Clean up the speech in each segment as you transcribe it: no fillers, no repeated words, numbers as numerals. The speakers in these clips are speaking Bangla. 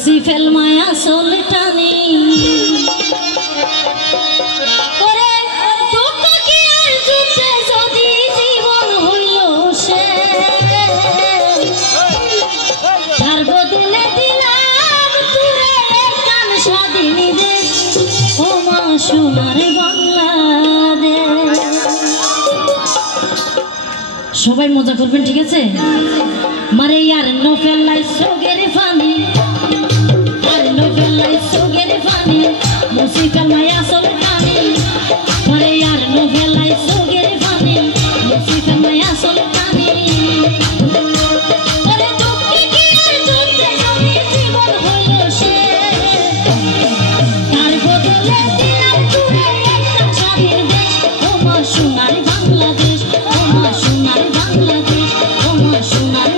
মুসি ফেল মায়া সোলটানি ওরে দুঃখ কি আর যুদ্ধে যদি জীবন হইল সে তার বদলে দিলাম তুরে কান স্বাধীন দেশ ও মা সোনার বাংলাদেশ। সবাই মজা করবেন, ঠিক আছে? মারে यार नो फेलाई सोगेरे फानी यार नो फेलाई सोगेरे फानी मुसीका माया सोलटानी मारे यार नो फेलाई सोगेरे फानी मुसीका माया सोलटानी ओरे दुःखी की আর যুদ্ধে যদি জীবন হইল সে তার বদলে দিলাম তুরে একটা স্বাধীন দেশ ও মা সোনার বাংলাদেশ ও মা সোনার বাংলাদেশ ও মা সোনার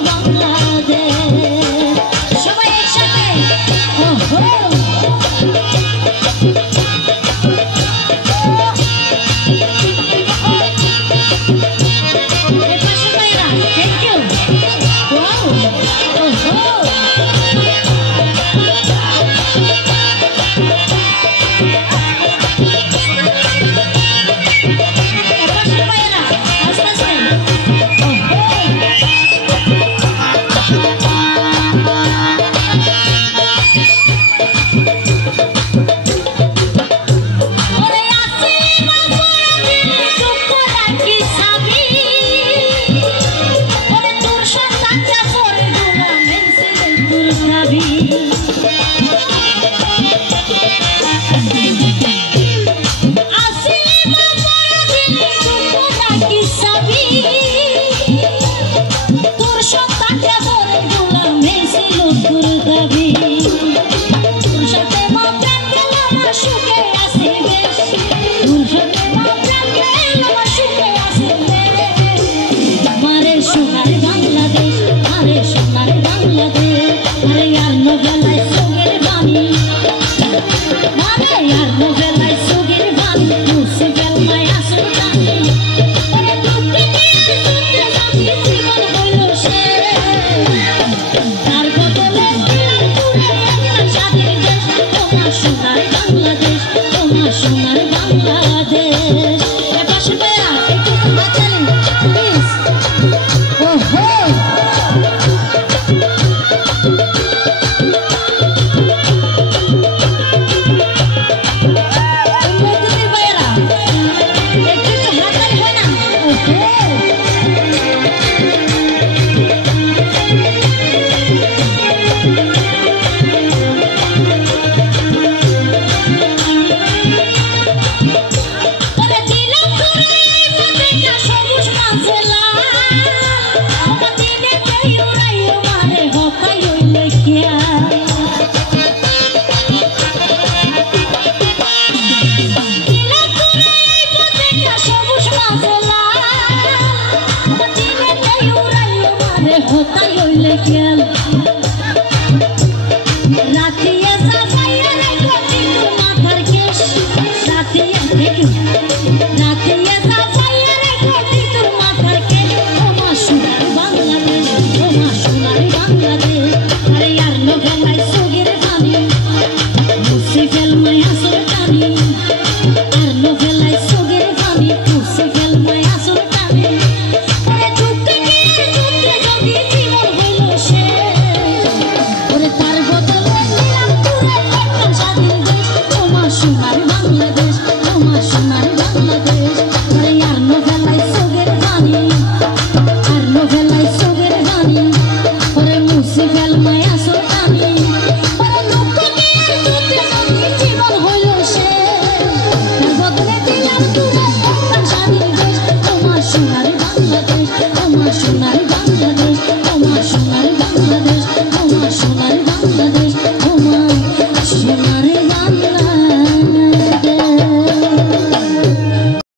Bangladesh, oh my sonar Bangladesh.